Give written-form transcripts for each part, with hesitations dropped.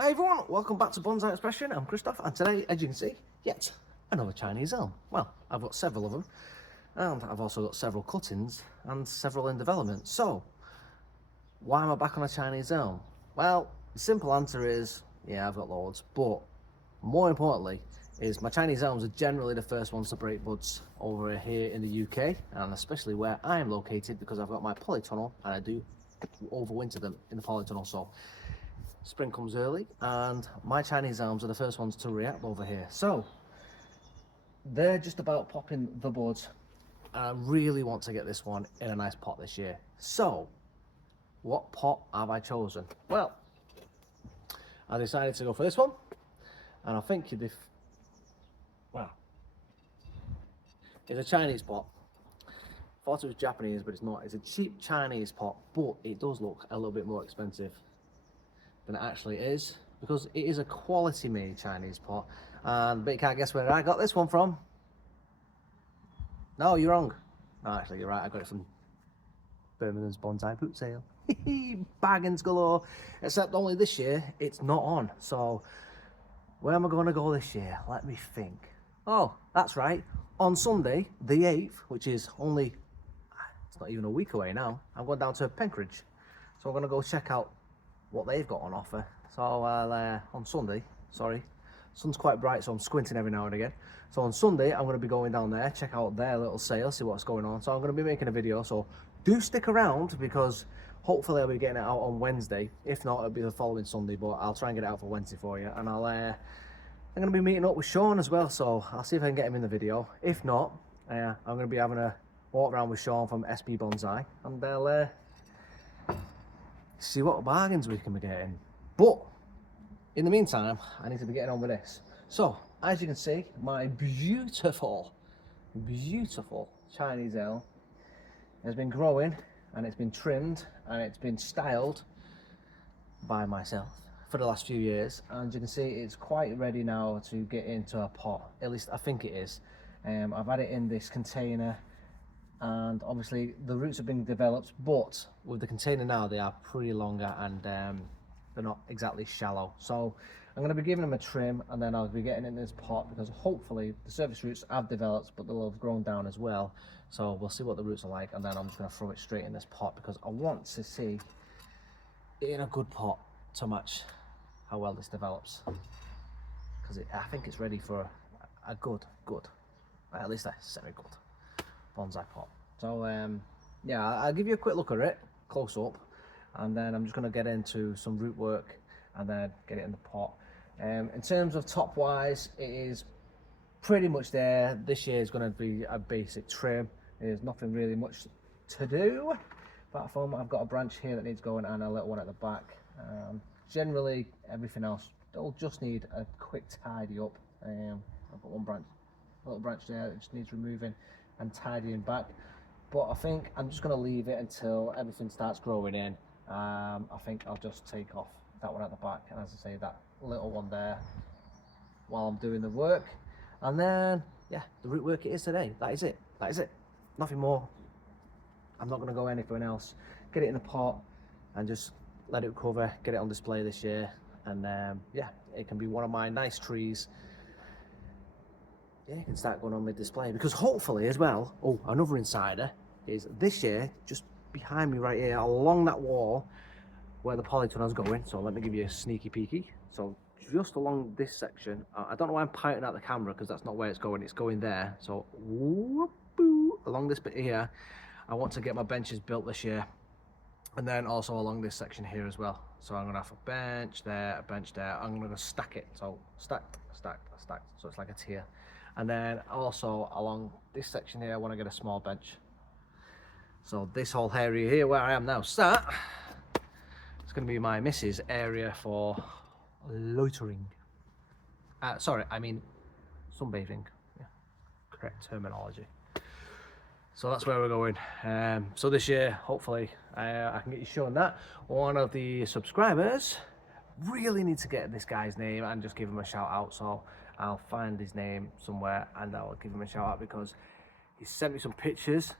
Hi everyone, welcome back to Bonsai Expression. I'm Christoph, and today, as you can see, yet another Chinese elm. Well, I've got several of them, and I've also got several cuttings and several in development. So, why am I back on a Chinese elm? Well, the simple answer is, yeah, I've got loads, but more importantly, is my Chinese elms are generally the first ones to break buds over here in the UK, and especially where I am located because I've got my polytunnel and I do overwinter them in the polytunnel. So spring comes early and my Chinese elms are the first ones to react over here. So they're just about popping the buds. I really want to get this one in a nice pot this year. So what pot have I chosen? Well, I decided to go for this one, and I think well, it's a Chinese pot. Thought it was Japanese, but it's not. It's a cheap Chinese pot, but it does look a little bit more expensive than it actually is, because it is a quality made Chinese pot. And but you can't guess where I got this one from. No, you're wrong. No, actually you're right, I got it from Birmingham's Bonsai boot sale. Bargains galore, except only this year it's not on. So where am I going to go this year? Let me think. Oh, that's right, on Sunday the 8th, which is only, it's not even a week away now, I'm going down to Penkridge. So I'm going to go check out what they've got on offer. So I'll on Sunday, sorry, sun's quite bright, so I'm squinting every now and again. So on Sunday I'm going to be going down there, check out their little sale, see what's going on. So I'm going to be making a video, so do stick around, because hopefully I'll be getting it out on Wednesday. If not, it'll be the following Sunday, but I'll try and get it out for Wednesday for you. And I'm going to be meeting up with Sean as well, so I'll see if I can get him in the video. If not, I'm going to be having a walk around with Sean from SB Bonsai, and they'll see what bargains we can be getting. But in the meantime, I need to be getting on with this. So as you can see, my beautiful Chinese elm has been growing, and it's been trimmed and it's been styled by myself for the last few years, and you can see it's quite ready now to get into a pot. At least I think it is. I've had it in this container, and obviously the roots have been developed, but with the container now they are pretty longer, and they're not exactly shallow. So I'm going to be giving them a trim, and then I'll be getting in this pot, because hopefully the surface roots have developed, but they'll have grown down as well. So we'll see what the roots are like, and then I'm just going to throw it straight in this pot, because I want to see it in a good pot to match how well this develops, because I think it's ready for a good, at least a semi-good bonsai pot. So yeah, I'll give you a quick look at it close up, and then I'm just going to get into some root work and then get it in the pot. In terms of top wise, it is pretty much there. This year is going to be a basic trim. There's nothing really much to do, apart from I've got a branch here that needs going and a little one at the back. Generally everything else will just need a quick tidy up. I've got one branch, a little branch there that just needs removing and tidying back, but I think I'm just going to leave it until everything starts growing in. I think I'll just take off that one at the back, and as I say, that little one there while I'm doing the work, and then yeah, the root work it is today. That is it, nothing more. I'm not going to go anything else. Get it in the pot and just let it recover, get it on display this year, and yeah, it can be one of my nice trees. Yeah, it can start going on mid display, because hopefully as well, oh, another insider is this year, just behind me right here along that wall where the polytunnel's going. So let me give you a sneaky peeky. So just along this section, I don't know why I'm pointing at the camera, because that's not where it's going there. So whoop-oo, along this bit here, I want to get my benches built this year, and then also along this section here as well. So I'm gonna have a bench there, a bench there. I'm gonna stack it, so stacked, so it's like a tier. And then also along this section here, I want to get a small bench. So this whole area here where I am now sat, it's going to be my missus' area for loitering. Sorry, I mean sunbathing. Yeah, correct terminology. So that's where we're going. So this year, hopefully, I can get you shown that. One of the subscribers really needs to get this guy's name and just give him a shout out. So I'll find his name somewhere and I'll give him a shout out, because he sent me some pictures.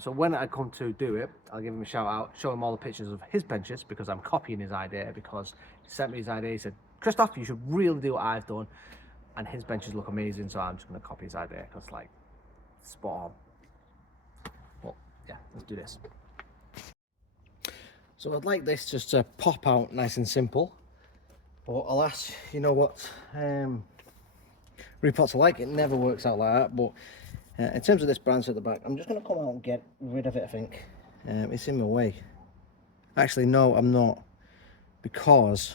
So when I come to do it, I'll give him a shout out, show him all the pictures of his benches, because I'm copying his idea, because he sent me his idea. He said, Christoph, you should really do what I've done, and his benches look amazing, so I'm just going to copy his idea, because like, spot on. Well, yeah, let's do this. So I'd like this just to pop out nice and simple, but alas, you know what Repots are like, it never works out like that. But in terms of this branch at the back, I'm just going to come out and get rid of it, I think. It's in my way. Actually, no, I'm not, because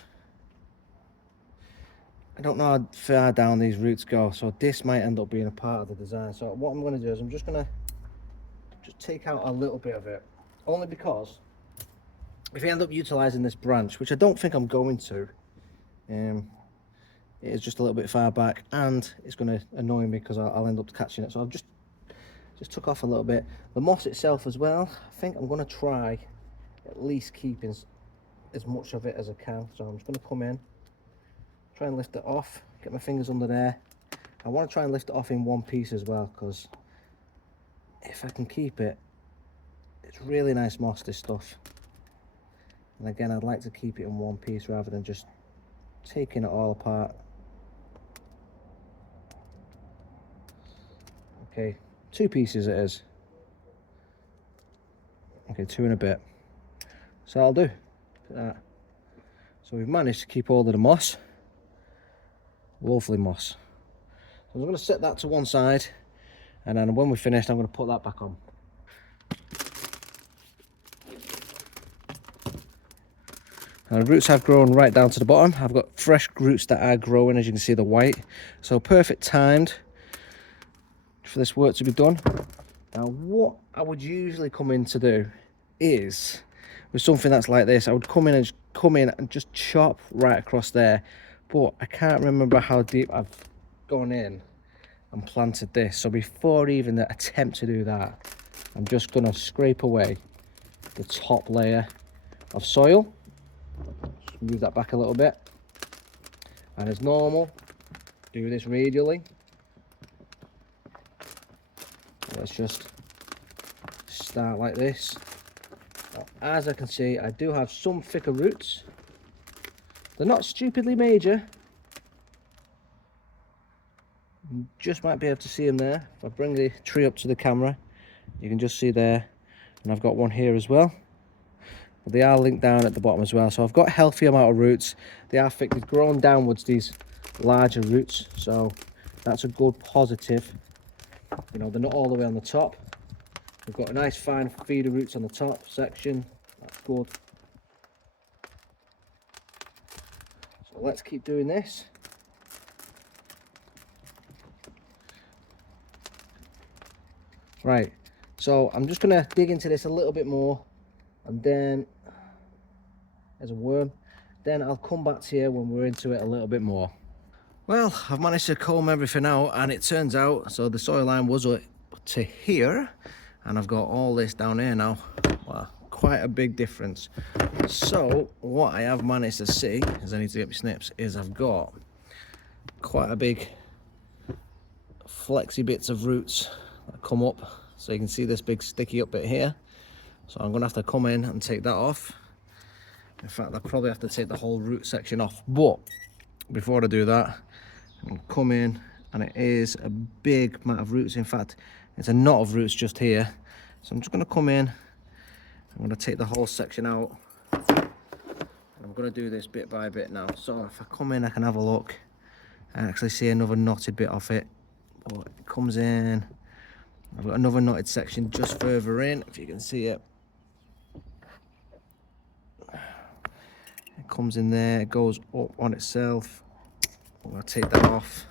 I don't know how far down these roots go, so this might end up being a part of the design. So what I'm going to do is I'm just going to take out a little bit of it, only because if I end up utilising this branch, which I don't think I'm going to, it is just a little bit far back, and it's going to annoy me because I'll end up catching it. So I've just took off a little bit. The moss itself as well, I think I'm going to try at least keeping as much of it as I can. So I'm just going to come in, try and lift it off, get my fingers under there. I want to try and lift it off in one piece as well, because if I can keep it, it's really nice moss, this stuff. And again, I'd like to keep it in one piece rather than just taking it all apart. Okay, 2 pieces it is. Okay, 2 and a bit. So I'll do. Look at that. So we've managed to keep all of the moss. Lovely moss. So I'm going to set that to one side, and then when we're finished, I'm going to put that back on. And the roots have grown right down to the bottom. I've got fresh roots that are growing, as you can see, the white. So perfect timed for this work to be done. Now what I would usually come in to do is, with something that's like this, I would come in and just chop right across there. But I can't remember how deep I've gone in and planted this. So before even the attempt to do that, I'm just gonna scrape away the top layer of soil. Just move that back a little bit, and as normal, do this radially. Let's just start like this. Now, as I can see, I do have some thicker roots. They're not stupidly major. You just might be able to see them there. If I bring the tree up to the camera, you can just see there, and I've got one here as well. But they are linked down at the bottom as well, so I've got a healthy amount of roots. They are thick, they've grown downwards, these larger roots, so that's a good positive. You know, they're not all the way on the top. We've got a nice fine feeder roots on the top section. That's good. So let's keep doing this. Right, so I'm just going to dig into this a little bit more, and then there's a worm. Then I'll come back to you when we're into it a little bit more. Well, I've managed to comb everything out, and it turns out, so the soil line was up to here, and I've got all this down here now. Wow, quite a big difference. So what I have managed to see, as I need to get my snips, is I've got quite a big flexy bits of roots that come up. So you can see this big sticky up bit here. So I'm gonna have to come in and take that off. In fact, I'll probably have to take the whole root section off. But before I do that, I'm gonna come in, and it is a big amount of roots. In fact, it's a knot of roots just here. So I'm just gonna come in, I'm gonna take the whole section out, and I'm gonna do this bit by bit now. So if I come in, I can have a look and actually see another knotted bit off it. But it comes in, I've got another knotted section just further in, if you can see it. It comes in there, it goes up on itself. I'm gonna take that off.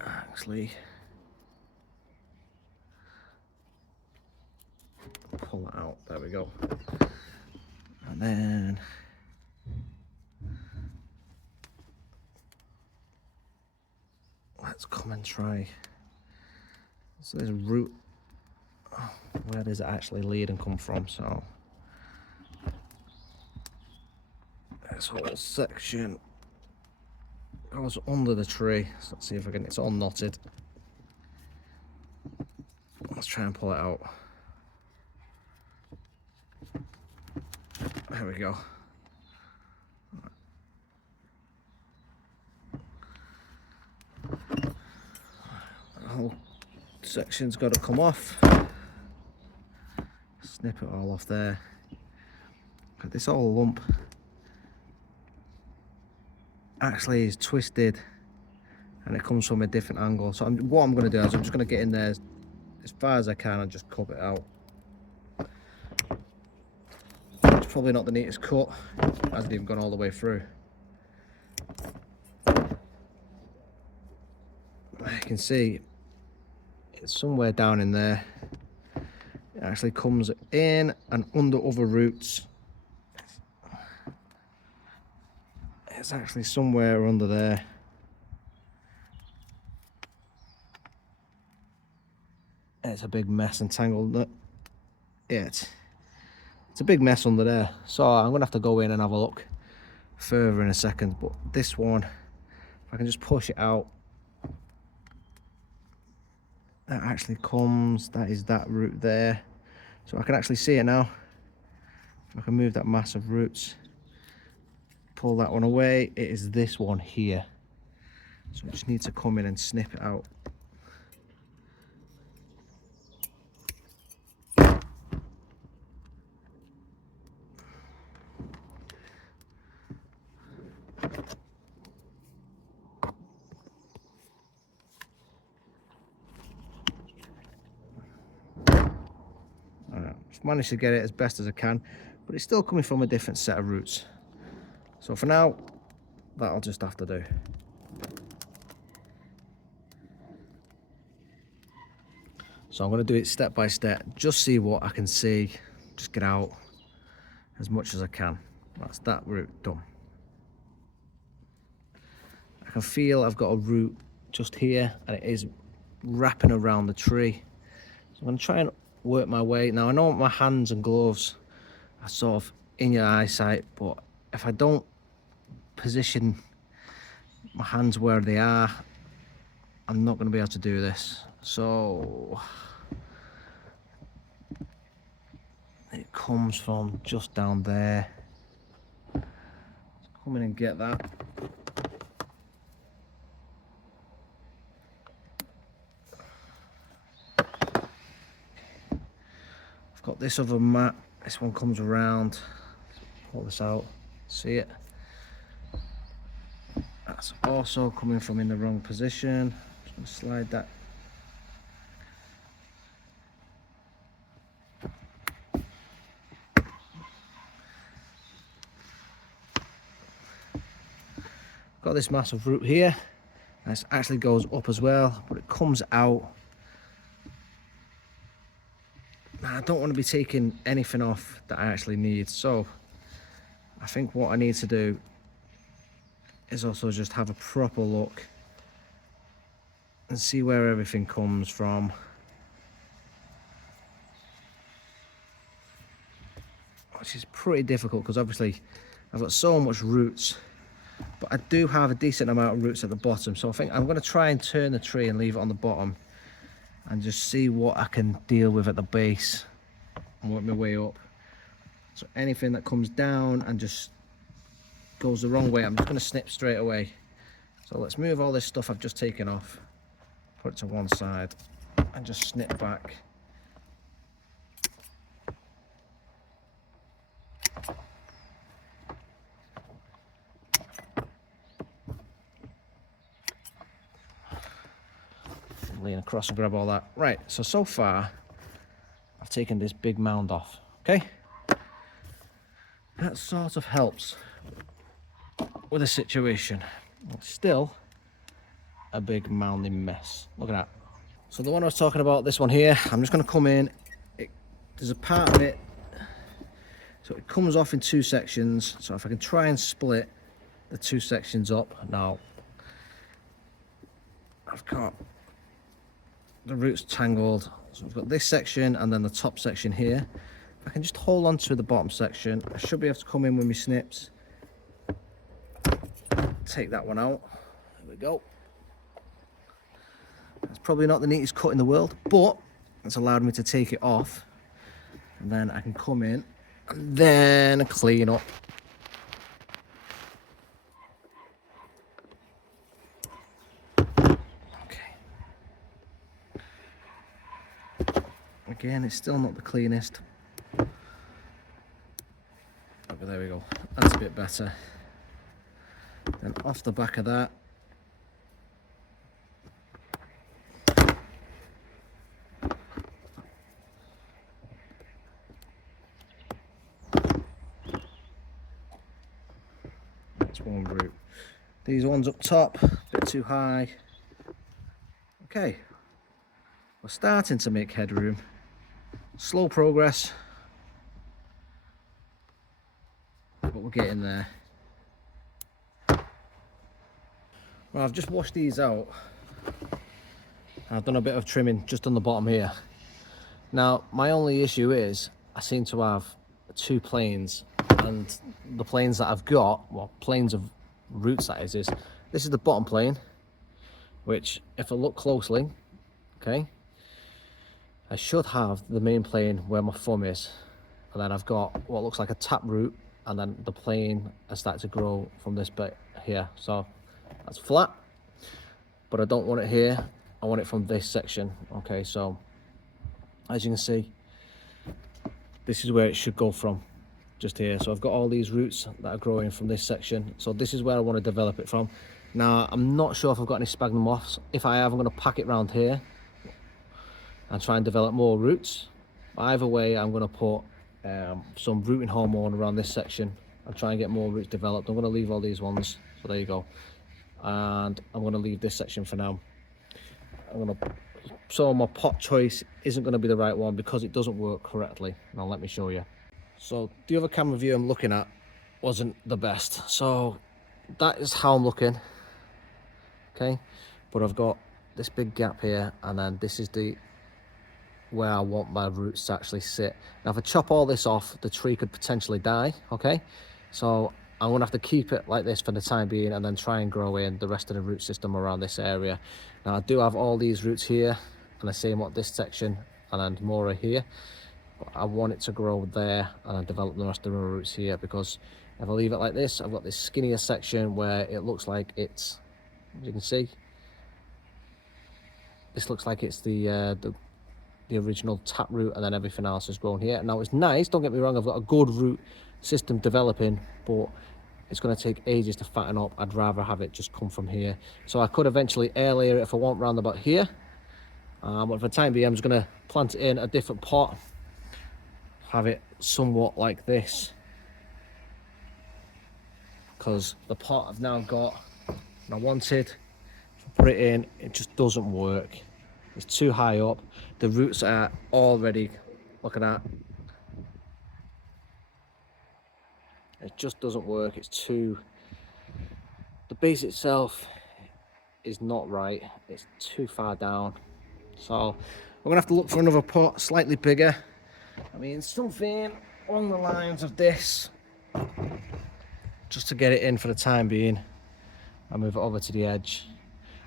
Actually, pull it out, there we go. And then let's come and try. So there's a root. Where does it actually lead and come from? So this whole section goes under the tree. So let's see if I can, it's all knotted. Let's try and pull it out. There we go. section's got to come off. Snip it all off there. Look at this whole lump. Actually is twisted and it comes from a different angle. So what I'm going to do is I'm just going to get in there as far as I can and just cut it out. It's probably not the neatest cut, it hasn't even gone all the way through. I can see it's somewhere down in there. It actually comes in and under other roots. It's actually somewhere under there. It's a big mess and tangled. Yeah, it's a big mess under there. So I'm gonna have to go in and have a look further in a second. But this one, if I can just push it out, that actually comes, that is that root there. So I can actually see it now. If I can move that mass of roots, pull that one away, it is this one here. So I just need to come in and snip it out. Just managed to get it as best as I can, but it's still coming from a different set of roots. So for now, that'll just have to do. So I'm going to do it step by step, just see what I can see, just get out as much as I can. That's that root done. I can feel I've got a root just here and it is wrapping around the tree. So I'm going to try and work my way. Now I know my hands and gloves are sort of in your eyesight, but if I don't position my hands where they are, I'm not going to be able to do this. So it comes from just down there. Let's come in and get that. I've got this other mat. This one comes around. Pull this out. See it? That's also coming from in the wrong position. Just going to slide that. Got this massive root here. This actually goes up as well, but it comes out. Now, I don't want to be taking anything off that I actually need, so I think what I need to do is also just have a proper look and see where everything comes from. Which is pretty difficult because obviously I've got so much roots, but I do have a decent amount of roots at the bottom. So I think I'm going to try and turn the tree and leave it on the bottom and just see what I can deal with at the base and work my way up. So anything that comes down and just goes the wrong way, I'm just going to snip straight away. So let's move all this stuff I've just taken off, put it to one side and just snip back. Lean across and grab all that. Right, so far I've taken this big mound off, okay? That sort of helps with the situation. It's still a big moundy mess. Look at that. So the one I was talking about, this one here, I'm just going to come in. There's a part of it, so it comes off in two sections. So if I can try and split the two sections up. Now, I've got the roots tangled. So we've got this section and then the top section here. I can just hold on to the bottom section. I should be able to come in with my snips. Take that one out. There we go. That's probably not the neatest cut in the world, but it's allowed me to take it off. And then I can come in and then clean up. Okay. Again, it's still not the cleanest. Okay, there we go. That's a bit better. Then off the back of that, that's one root. These ones up top, a bit too high. Okay, we're starting to make headroom. Slow progress, but we're getting there. Well, I've just washed these out. I've done a bit of trimming just on the bottom here. Now, my only issue is I seem to have two planes, and the planes that I've got, well, planes of roots that is this is the bottom plane, which if I look closely, okay, I should have the main plane where my thumb is, and then I've got what looks like a tap root, and then the plane has started to grow from this bit here. So that's flat, but I don't want it here. I want it from this section. Okay, so as you can see, this is where it should go from, just here. So I've got all these roots that are growing from this section. So this is where I want to develop it from. Now, I'm not sure if I've got any sphagnum moths. If I have, I'm going to pack it around here and try and develop more roots. Either way, I'm going to put some rooting hormone around this section and try and get more roots developed. I'm going to leave all these ones. So there you go. And I'm going to leave this section for now. So my pot choice isn't going to be the right one because it doesn't work correctly. Now let me show you. So the other camera view I'm looking at wasn't the best. So that is how I'm looking. Okay, but I've got this big gap here, and then this is where I want my roots to actually sit. Now if I chop all this off, the tree could potentially die. Okay, so I'm going to have to keep it like this for the time being, and then try and grow in the rest of the root system around this area. Now I do have all these roots here, and the same what this section, and then more are here. But I want it to grow there and then develop the rest of the roots here, because if I leave it like this, I've got this skinnier section where it looks like it's, as you can see, this looks like it's the original tap root, and then everything else is grown here. Now it's nice, don't get me wrong, I've got a good root system developing, but it's going to take ages to fatten up. I'd rather have it just come from here. So I could eventually air layer it if I want round about here. But for the time being, I'm just going to plant it in a different pot, have it somewhat like this, because the pot I've now got and I wanted to put it in, it just doesn't work. It's too high up. The roots are already, look at that. It just doesn't work. It's too, the base itself is not right. It's too far down. So we're gonna have to look for another pot, slightly bigger. I mean, something along the lines of this, just to get it in for the time being. I'll move it over to the edge.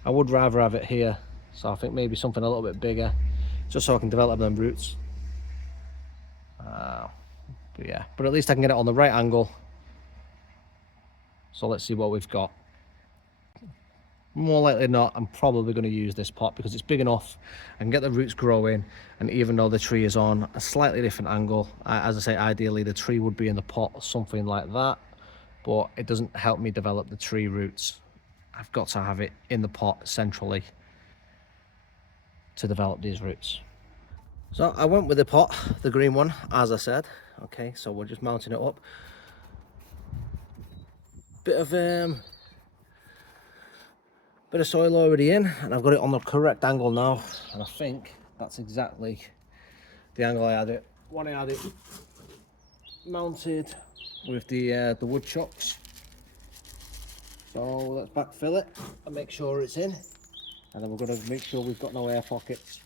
I would rather have it here, so I think maybe something a little bit bigger, just so I can develop them roots. But yeah, but at least I can get it on the right angle. So let's see what we've got. More likely than not, I'm probably going to use this pot because it's big enough. I can get the roots growing, and even though the tree is on a slightly different angle, as I say, ideally the tree would be in the pot or something like that, but it doesn't help me develop the tree roots. I've got to have it in the pot centrally to develop these roots. So I went with the pot, the green one, as I said. Okay, so we're just mounting it up. Bit of soil already in, and I've got it on the correct angle now, and I think that's exactly the angle I had it when I had it mounted with the wood chocks. So let's backfill it and make sure it's in, and then we're going to make sure we've got no air pockets.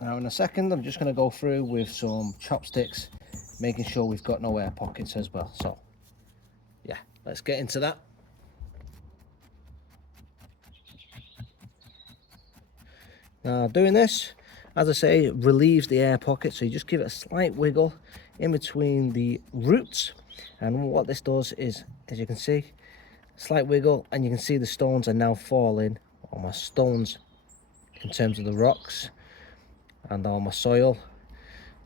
Now in a second, I'm just going to go through with some chopsticks, making sure we've got no air pockets as well. So yeah, let's get into that. Now doing this, as I say, it relieves the air pocket, so you just give it a slight wiggle in between the roots. And what this does is, as you can see, slight wiggle, and you can see the stones are now falling, or my stones in terms of the rocks and all my soil.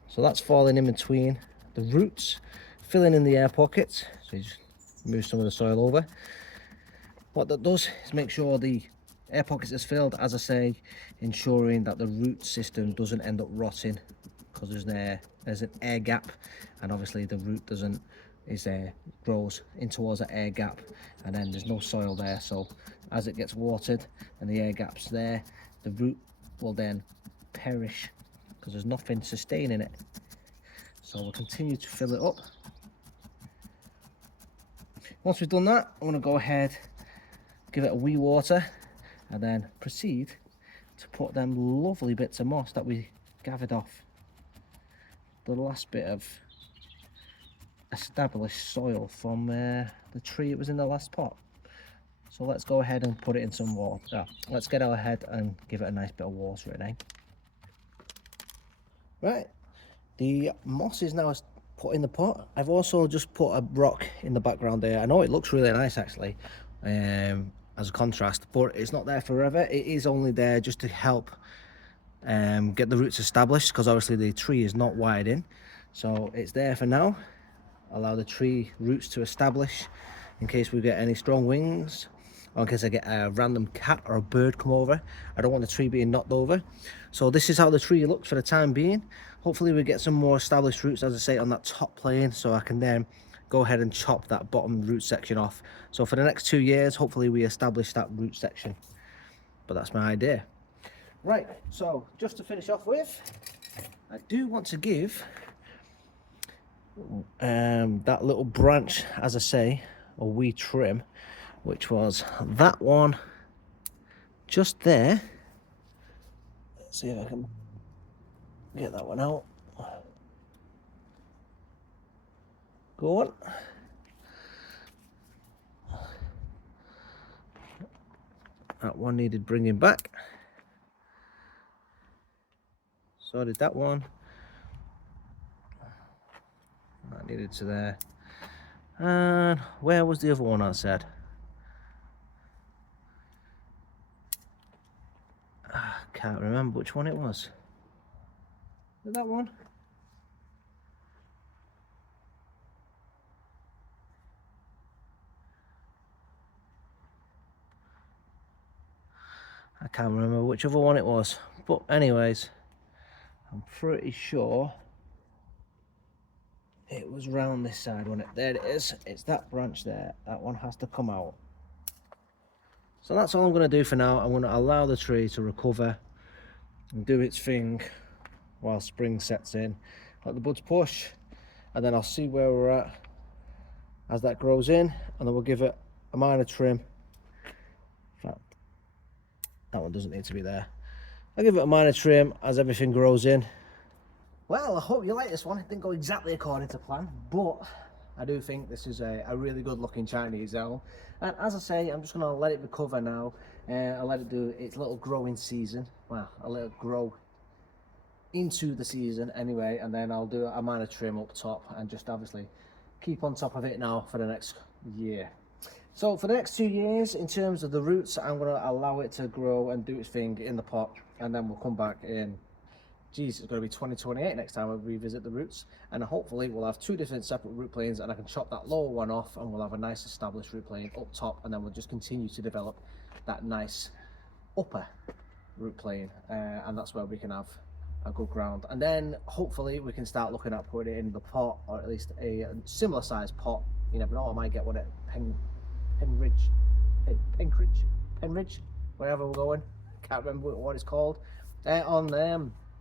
So that's falling in between the roots, filling in the air pockets. So you just move some of the soil over. What that does is make sure the air pockets is filled, as I say, ensuring that the root system doesn't end up rotting, because there's an air gap, and obviously the root grows in towards that air gap, and then there's no soil there. So as it gets watered and the air gap's there, the root will then perish because there's nothing sustaining it. So we'll continue to fill it up. Once we've done that, I'm going to go ahead, give it a wee water, and then proceed to put them lovely bits of moss that we gathered off the last bit of established soil from the tree it was in the last pot. So let's go ahead and put it in some water. Let's get ahead and give it a nice bit of water in, eh? Right, the moss is now put in the pot. I've also just put a rock in the background there. I know it looks really nice actually, as a contrast, but it's not there forever. It is only there just to help get the roots established, because obviously the tree is not wired in. So it's there for now. Allow the tree roots to establish in case we get any strong winds, or in case I get a random cat or a bird come over. I don't want the tree being knocked over. So this is how the tree looks for the time being. Hopefully we get some more established roots, as I say, on that top plane, so I can then go ahead and chop that bottom root section off. So for the next 2 years, hopefully we establish that root section. But that's my idea. Right, so just to finish off with, I do want to give that little branch, as I say, a wee trim, which was that one just there. Let's see if I can get that one out. Go on. That one needed bringing back. So did that one. That needed to there. And where was the other one I said? Can't remember which one it was. Was that one? I can't remember which other one it was. But anyways, I'm pretty sure it was round this side, wasn't it? There it is. It's that branch there. That one has to come out. So that's all I'm going to do for now. I'm going to allow the tree to recover and do its thing while spring sets in. Let the buds push, and then I'll see where we're at as that grows in, and then we'll give it a minor trim. In fact, that one doesn't need to be there. I'll give it a minor trim as everything grows in. Well, I hope you like this one. It didn't go exactly according to plan, but I do think this is a really good looking Chinese elm. And as I say, I'm just going to let it recover now. I'll let it do its little growing season. Well, I'll let it grow into the season anyway, and then I'll do a minor trim up top and just obviously keep on top of it now for the next year. So for the next 2 years, in terms of the roots, I'm going to allow it to grow and do its thing in the pot, and then we'll come back in. Geez, it's going to be 2028 next time I revisit the roots, and hopefully we'll have 2 different separate root planes, and I can chop that lower one off, and we'll have a nice established root plane up top, and then we'll just continue to develop that nice upper root plane, and that's where we can have a good ground. And then hopefully we can start looking at putting it in the pot, or at least a similar sized pot. You never know, I might get one at Penridge, wherever we're going. Can't remember what it's called.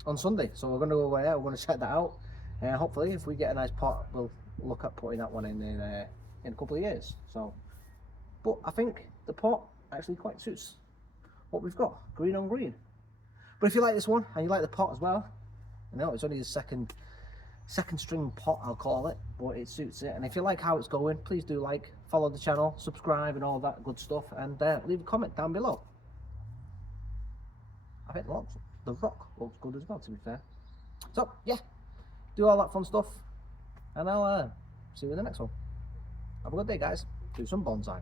On Sunday, so we're going to go there. We're going to check that out. Hopefully, if we get a nice pot, we'll look at putting that one in a couple of years. So, but I think the pot actually quite suits what we've got, green on green. But if you like this one and you like the pot as well, I know it's only a second string pot, I'll call it, but it suits it. And if you like how it's going, please do like, follow the channel, subscribe, and all that good stuff, and leave a comment down below. I think the rock looks good as well, to be fair. So yeah, do all that fun stuff, and I'll see you in the next one. Have a good day, guys. Do some bonsai.